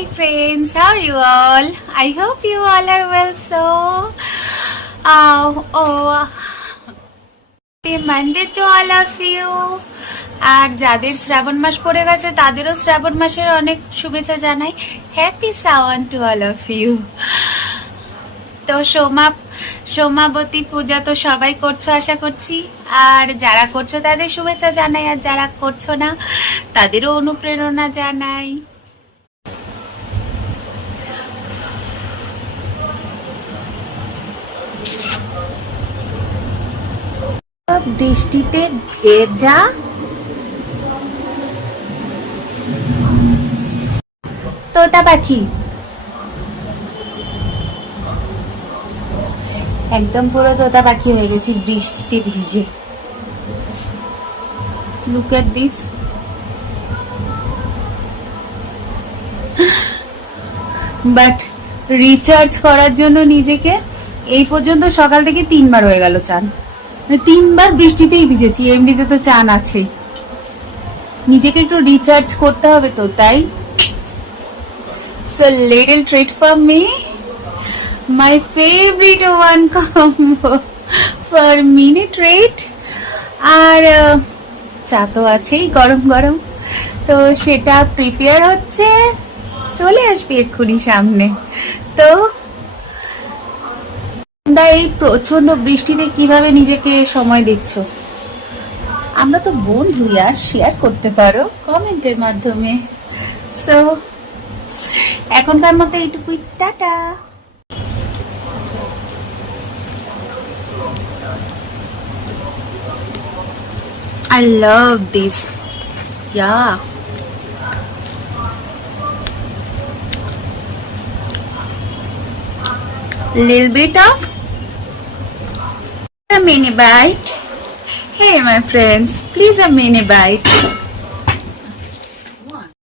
Hi friends, how are you all? I hope you all are well. So, happy Monday to all of you. আর যাদের শ্রাবণ মাস পড়ে গেছে তাদেরও শ্রাবণ মাসের অনেক শুভেচ্ছা জানাই। Happy Shravan to all of you. তো সোমাবতী পূজা তো সবাই করছো আশা করছি, আর যারা করছো তাদের শুভেচ্ছা জানাই, আর যারা করছো না তাদেরও অনুপ্রেরণা জানাই। বৃষ্টিতে ভেজা তোতা পাখি, একদম পুরো তোতা পাখি হয়ে গেছি বৃষ্টিতে ভিজে। Look at this. But recharge করার জন্য নিজেকে এই পর্যন্ত সকাল থেকে 3বার হয়ে গেল চান, 3বার বৃষ্টিতেই ভিজেছি। এমনিতে তো চান আছেই, নিজেকে একটু রিচার্জ করতে হবে তো, তাই। So little treat for me, my favourite one combo for mini treat. আর চা তো আছেই গরম গরম, তো সেটা প্রিপেয়ার হচ্ছে, চলে আসবে এক্ষুনি সামনে। তো তোমরা এই প্রচন্ড বৃষ্টিতে কিভাবে নিজেকে সময় দিচ্ছ? আমরা তো বন্ধু, আর শেয়ার করতে পারো কমেন্টের মাধ্যমে। সো এখনকার মতো এইটুকুই, tata. I love this. Yeah. Little bit of a mini bite. Hey my friends, please a mini bite.